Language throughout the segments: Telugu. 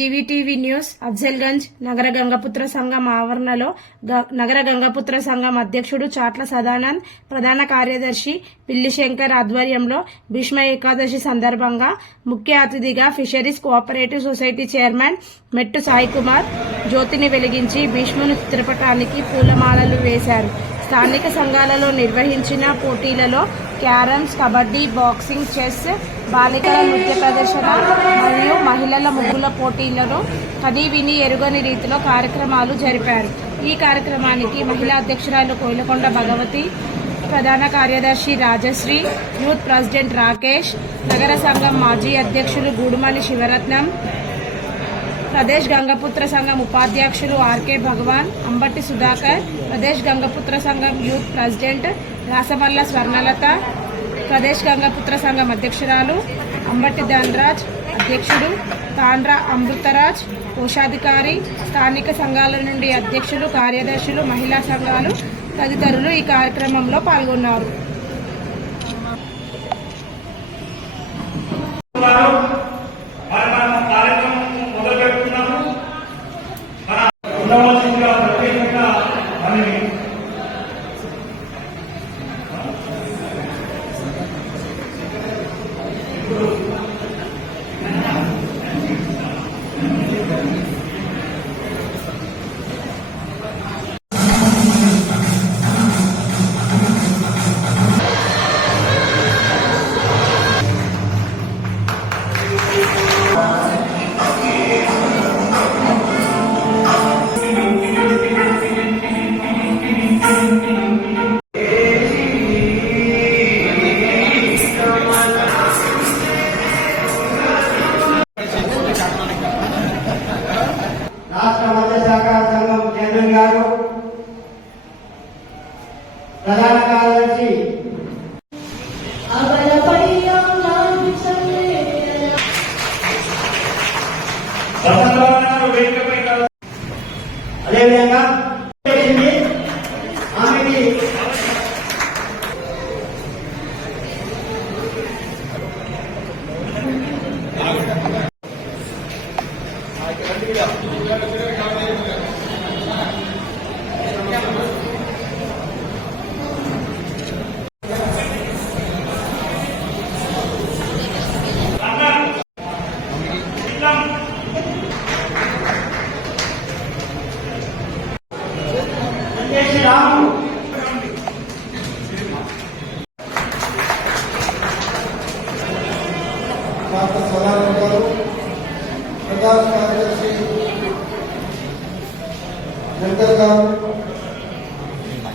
జీవీటీవీ న్యూస్ అఫ్జల్గంజ్ నగర గంగపుత్ర సంఘం ఆవరణలో గ- నగర గంగపుత్ర సంఘం అధ్యక్షుడు చాట్ల సదానంద్ ప్రధాన కార్యదర్శి పిల్లి శంకర్ ఆధ్వర్యంలో భీష్మ ఏకాదశి సందర్భంగా ముఖ్య అతిథిగా ఫిషరీస్ కోఆపరేటివ్ సొసైటీ చైర్మన్ మెట్టు సాయి కుమార్ జ్యోతిని వెలిగించి భీష్ముని చిత్రపటానికి పూలమాలలు వేశారు. స్థానిక సంఘాలలో నిర్వహించిన పోటీలలో క్యారమ్స్ కబడ్డీ బాక్సింగ్ చెస్ బాలికల నృత్య ప్రదర్శన మరియు మహిళల ముగ్గుల పోటీలను కని విని ఎరుగని రీతిలో కార్యక్రమాలు జరిపారు. ఈ కార్యక్రమానికి మహిళా అధ్యక్షురాలు కోయిలకొండ భగవతి ప్రధాన కార్యదర్శి రాజశ్రీ యూత్ ప్రెసిడెంట్ రాకేష్ నగర సంఘం మాజీ అధ్యక్షులు గూడుమల్లి శివరత్నం ప్రదేశ్ గంగపుత్ర సంఘం ఉపాధ్యక్షులు RK Bhagavan Ambati Sudhakar Pradesh Gangaputra Sangham youth president Rasamalla Swarnalatha Pradesh Gangaputra Sangham అధ్యక్షురాలు అంబట్టి ధనరాజ్ అధ్యక్షుడు తాండ్ర అమృతరాజ్ కోశాధికారి స్థానిక సంఘాల నుండి అధ్యక్షులు కార్యదర్శులు మహిళా సంఘాలు తదితరులు ఈ కార్యక్రమంలో పాల్గొన్నారు. అదేవిధంగా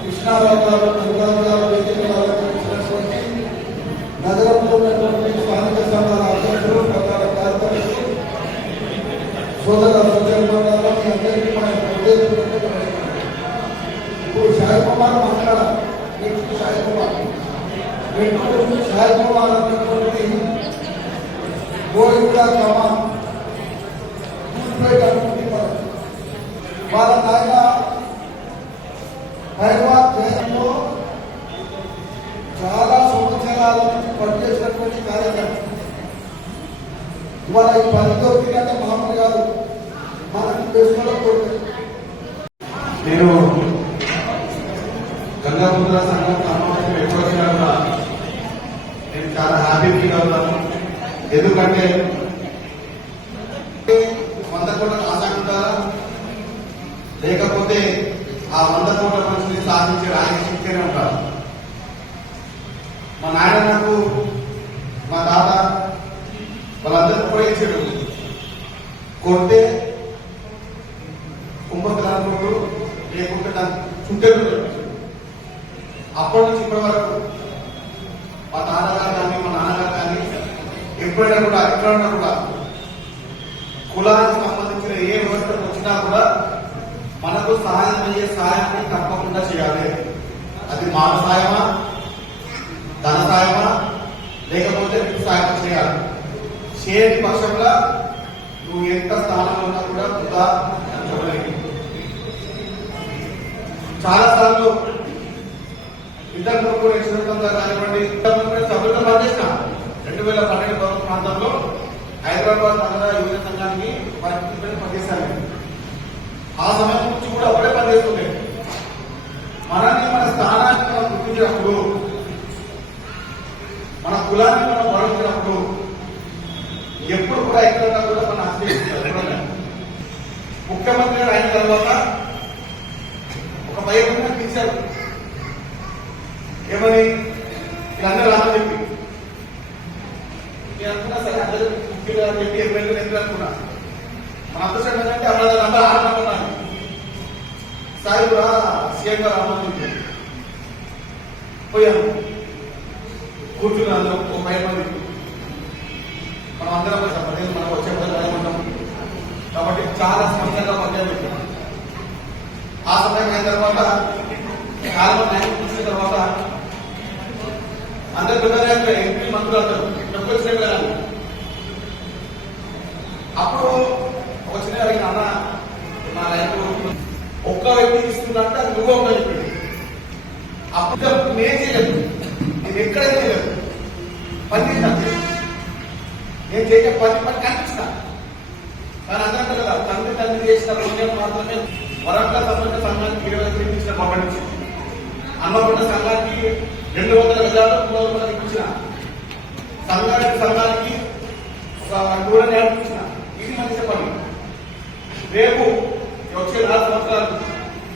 కృష్ణారావు గారు చంద్రరావు గారు వేదికలు అలంకరించినటువంటి నగరంలో ఉన్నటువంటి స్థానిక సంఘాల అధ్యక్షులు ప్రధాన కార్యదర్శి సోదర సుచర్మ గారు మీ అందరికీ మన హృదయపూర్వక ఇప్పుడు సాయి కుమార్ మాట్లాడాలి నెక్స్ట్ సాయి కుమార్ నెక్స్ట్ సాయి కుమార్ అన్నటువంటి గోవింద క్రమ వాళ్ళ నాయన హైదరాబాద్ దేశంలో చాలా సంవత్సరాల నుంచి పనిచేసినటువంటి కార్యక్రమం. ఇవాళ ఈ పని దొరికిందంటే మామూలు కాదు మనకు తెలుసుకోవడం నేను గంగాపుత్ర సంఘం సమావేశం ఎక్కువ నేను చాలా హ్యాపీ ఫీల్ అవుతాను ఎందుకంటే వంద కోట్ల ఆసక్తి ఉండాలా లేకపోతే ఆ వంద కోట్ల మనిషిని సాధించి ఆయన శక్తినే ఉంటారు మా నాయనకు మా తాత వాళ్ళందరూ పోయించాడు కొడితే కుంభకర్ణుడు లేకుంటే దాని చుట్టూ అప్పటి నుంచి ఇప్పటి వరకు మా తాతగారు కానీ మా నాన్నగారు కానీ ఎప్పుడైనా కూడా ఎక్కడైనా కూడా కులానికి సంబంధించిన ఏ వ్యవస్థకు వచ్చినా కూడా మనకు సహాయం అయ్యే సహాయాన్ని తప్పకుండా చేయాలి అది మాన సాయమా ధన సాయమా లేకపోతే మీకు సాయం చేయాలి చేయని పక్షంలో నువ్వు ఎంత స్థానంలో ఉన్నా కూడా వృధా చెప్పలేదు చాలా సార్లు ఇద్దరు ముగ్గురు యశ్వంతంగా కానివ్వండి సభ్యులతో పనిచేసిన రెండు వేల పన్నెండు ప్రాంతంలో హైదరాబాద్ నగర యువజన సంఘానికి వారికి పనిచేశాను ఆ సమయం నుంచి కూడా అప్పుడే పనిచేస్తుండే మనల్ని మన స్థానాన్ని మనం గుర్తించినప్పుడు మన కులాన్ని మనం గౌరవించినప్పుడు ఎప్పుడు కూడా ఎక్కడ కూడా మనం ఆశ్రయిస్తారు ముఖ్యమంత్రి గారు అయిన తర్వాత ఒక భయం ఇచ్చారు ఏమని? వీళ్ళందరూ రామని చెప్పి. నేను అనుకున్నా సరే అందరూ ముఖ్యులు అని చెప్పి ఎమ్మెల్యేలు ఎందుకు అనుకున్నా? మన అంతర్శం ఏంటంటే అక్కడ అందరూ ఆనందం సాయి కూడా సీఎం గారు రామని పోయాను కూర్చున్నాను ఒక పది మంది. మనం అందరం కూడా మనం వచ్చే పదవి ఉంటాం కాబట్టి చాలా స్పష్టంగా పనిచేయాలి ఆ సమయం అయిన తర్వాత చాలా తర్వాత అందరు ఎంపీ మంత్రులు అందరూ డబ్బు వచ్చిన పిల్లలు అప్పుడు వచ్చిన అడిగిన అన్న మా రైతు ఒక్క వ్యక్తి ఇస్తుందంటే అది నువ్వు చెప్పింది అప్పుడు నేను చేయలేదు నేను ఎక్కడ చేయలేదు పని చేసినా నేను చేసే పని పని కనిపిస్తా. కానీ అందరం కదా తండ్రి తండ్రి చేసిన పుణ్యం మాత్రమే వరంగల్ సంఘానికి ఇరవై ఐదు ఇచ్చిన గవర్నమెంట్ సంఘానికి రెండు వందల గజాలు మూడు వందల ఇచ్చిన. సంఘానికి సంఘానికి ఇది మంచి రేపు వచ్చే నాలుగు సంవత్సరాలు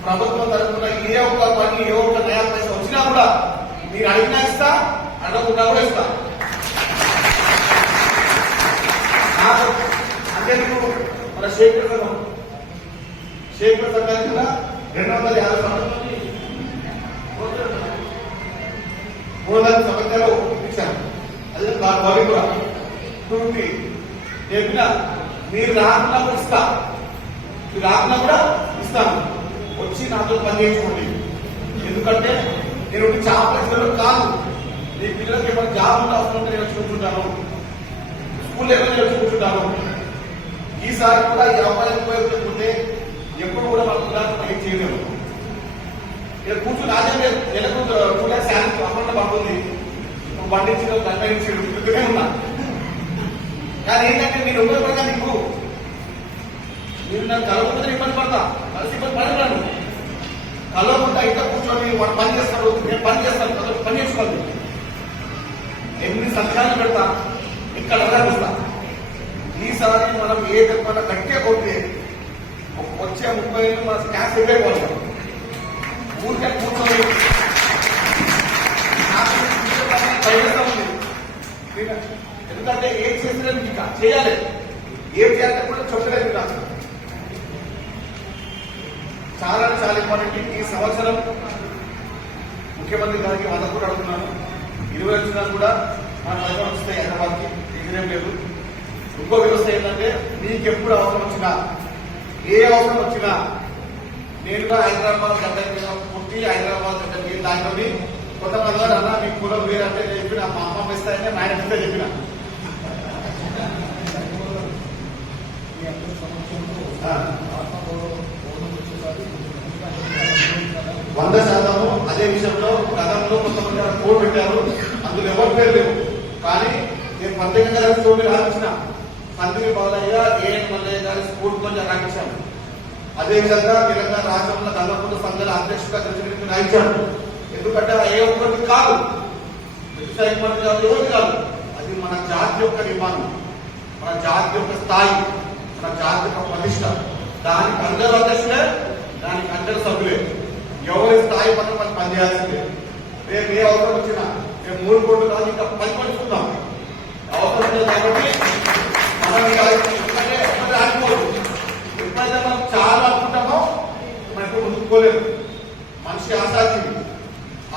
ప్రభుత్వం తరఫున ఏ ఒక్క పని ఏ ఒక్క నయా పైసా వచ్చినా కూడా మీరు అడిగినా ఇస్తా అడగకుండా కూడా ఇస్తా. నాకు అంతేందుకు మన శేఖర్ సంఘం శేఖర్ సంఘానికి కూడా రెండు వందల యాభై సంవత్సరాలు మూడు వందల సంవత్సరాలు ఇచ్చాను అదే నా గౌరీ కూడా. టూకి చెప్పిన మీరు రాకుండా ఇస్తా. మీరు రాకుండా కూడా ఇస్తాను. వచ్చి నాతో పనిచేసుకోండి. ఎందుకంటే నేను ఒక జాబ్ చాపలు కాదు. నీ పిల్లలకి ఏమైనా జాబ్ కావాలంటే నేను చూసుకుంటాను. స్కూల్ ఏమైనా నేను చూసుకుంటాను. ఈసారి కూడా ఈ అబ్బాయి ఉపయోగించకుంటే ఎప్పుడు కూడా మన పిల్లలకు ఏం చేయలేము. నేను కూర్చుని రాజే నెలకు టూ ల్యాక్స్ శాలరీ అమ్మంటే పడుతుంది పండించడం దండించడం ఇక్కడే ఉన్నా. కానీ ఏంటంటే నేను ఉపయోగపడగా నీకు. మీరు నాకు కలవకపోతే ఇబ్బంది పడతా. కలిసి ఇబ్బంది పడగలను కలవకుండా ఇంత కూర్చొని వాడు పని చేస్తాడు నేను పని చేస్తాను కదా పని చేసుకోండి ఎన్ని సంఘాలు పెడతా ఇక్కడ వస్తా ఈసారి మనం ఏ చెప్పినా గట్టిగా కొట్టి వచ్చే ముప్పై ఏళ్ళు మన క్యాష్ అయిపోవాలి ఊరికే కూర్చొని నాకు ఉంది. ఎందుకంటే ఏం చేసినా ఇంకా చేయాలి. ఏం చేయాలంటే కూడా చెప్పలేదు నాకు చాలా చాలా ఇంపార్టెంట్ ఈ సంవత్సరం ముఖ్యమంత్రి గారికి వంద కూడా అడుగుతున్నాను. ఇరవై వచ్చినా కూడా మన పథకాలు వస్తాయి హైదరాబాద్కి ఎదురేం లేదు. ఇంకో వ్యవస్థ ఏంటంటే మీకు ఎప్పుడు అవసరం వచ్చినా ఏ అవసరం వచ్చినా నేనుగా హైదరాబాద్ గడ్డ పుట్టి హైదరాబాద్ గడ్డ మీద దాంట్లోని కొంతమంది అన్న మీ కులం వేరంటే చెప్పిన మా అమ్మ ఇస్తాయని నాయన ఇస్తే చెప్పిన. ఆ. వంద శాతము అదే విషయంలో గతంలో కొంతమంది అక్కడ కోడ్ పెట్టారు. అందులో ఎవరి పేరు లేవు. కానీ నేను ప్రత్యేకంగా గారి చోటు రాపించిన సంతిని బాలయ్య ఏఎన్ మల్లయ్య గారి స్కూల్ కొంచెం రాయించాను. అదేవిధంగా తెలంగాణ రాష్ట్రంలో గల్లపూట సంఘాల అధ్యక్షుడిగా తెలిసి రాయించాను. ఎందుకంటే ఏ ఒక్కరికి కాదు. వ్యవసాయ మంత్రి కాదు ఎవరికి కాదు. అది మన జాతి యొక్క నిర్మాణం. మన జాతి యొక్క స్థాయి. మన జాతి యొక్క ప్రతిష్ట. దానికి అందరూ అధ్యక్షుడే దానికి అందరూ సభ్యులే. ఎవరి స్థాయి పట్ల మనం పనిచేయాల్సిందే. రేపు ఏ అవసరం వచ్చినా రేపు మూడు కోట్లు కాదు ఇంకా పని పంచుకుందాం అవసరం లేదు కాబట్టి మనం ఇక ఆగిపోదు. ఎప్పుడైతే మనం చాలా అనుకుంటామో మనం ముందుకు పోలేదు మనిషి ఆశాజీవి.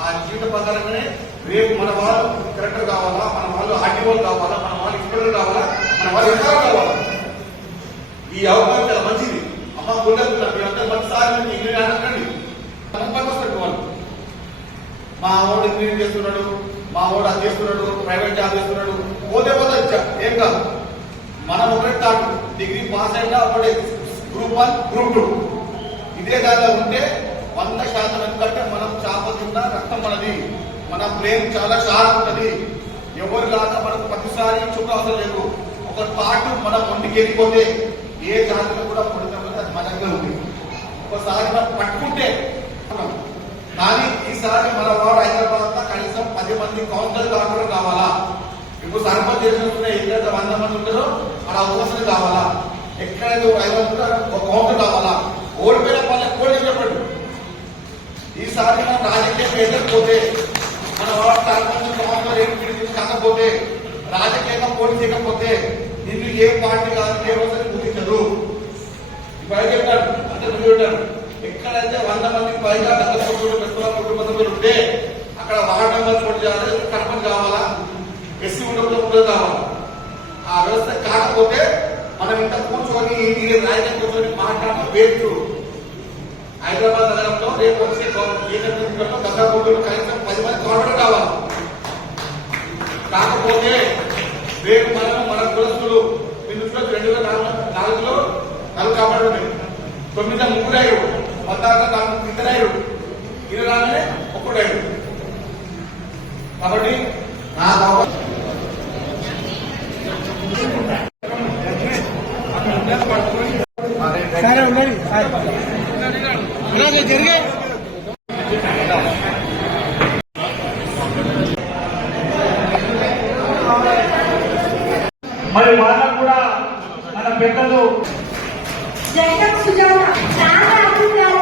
ఆ జీవిత ప్రకారంగానే రేపు మన వాళ్ళు కరెక్టర్ కావాలా మన వాళ్ళు ఆర్టీఓలు కావాలా మన వాళ్ళు ఇన్స్పెక్టర్ కావాలా మన వాళ్ళు ఎక్కడ కావాలా. ఈ అవకాశం గుండెలు మీరంతా మంచి సార్ ఇంగ్లీష్ అనకండి మనం వాళ్ళు మా ఆవిడ ఇంజనీరింగ్ చేస్తున్నాడు మా వాడు అది చేస్తున్నాడు ప్రైవేట్ జాబ్ చేస్తున్నాడు పోతే పోతే చ- ఏం కాదు మనం ఒకటి తాటు డిగ్రీ పాస్ అయినా ఒకటే గ్రూప్ వన్ గ్రూప్ టూ ఇదే దానిలో ఉంటే వంద శాతం ఎందుకంటే మనం చేప తిన్నా రక్తం మనది మన బ్రెయిన్ చాలా షార్ప్ ఉంటుంది ఎవరు కాక మనకు ప్రతిసారి చుక్క అవసరం లేదు ఒక పాటు మనం ఒంటికి వెళ్ళిపోతే ఏ జాతిలో కూడా మన దగ్గర ఉంది. ఒకసారి మనం పట్టుకుంటే కానీ ఈసారి మన వాడు హైదరాబాద్ అంతా కనీసం పది మంది కౌన్సిలర్ కాకుండా కావాలా? ఇప్పుడు సర్పంచ్ చేసినప్పుడు ఎక్కడైతే వంద మంది ఉంటారో అక్కడ అవకాశం కావాలా? ఎక్కడైతే ఒక ఐదు మంది ఒక కౌంటర్ కావాలా? ఓడిపోయిన వాళ్ళకి కోడి చెప్పండి. ఈసారి మనం రాజకీయం వెళ్ళకపోతే మన వాడు సర్పంచ్ కౌన్సిలర్ ఎంపీ కాకపోతే రాజకీయంగా పోటీ చేయకపోతే నిన్ను ఏ పార్టీ కాదు ఏ రోజు గుర్తించదు పూజించదు ఇప్పుడు చెప్తాడు అందరూ చూడారు. ఎక్కడైతే వంద మందికి పైగా దగ్గర కుటుంబ కుటుంబ సభ్యులు ఉంటే అక్కడ వార్డు మెంబర్ పోటీ చేయాలి సర్పంచ్ కావాలా? ఎస్సీ ఉండదు ఉండదు కావాలి? ఆ వ్యవస్థ కాకపోతే మనం ఇంత కూర్చొని ఈ రాజకీయం కూర్చొని మాట్లాడడం వేరు. హైదరాబాద్ నగరంలో రేపు వచ్చే కేంద్రంలో దగ్గర కోట్లు కనీసం పది మంది కార్పొరేట్ కావాలి. కాకపోతే రేపు మనం మన కులస్తులు మీ రెండు వేల నాలుగు ఉన్నాయి తొమ్మిది ముగ్గురు అయ్యారు. పద్నాలుగు నాలుగు ఇద్దరు అయ్యారు. ఇరవై రాగానే ఒక్కడు అయ్యారు కాబట్టి నాకు అవకాశం మరి వాళ్ళకు కూడా మన పెద్దలు జగన్ సుజాత చాలా అభిప్రాయాల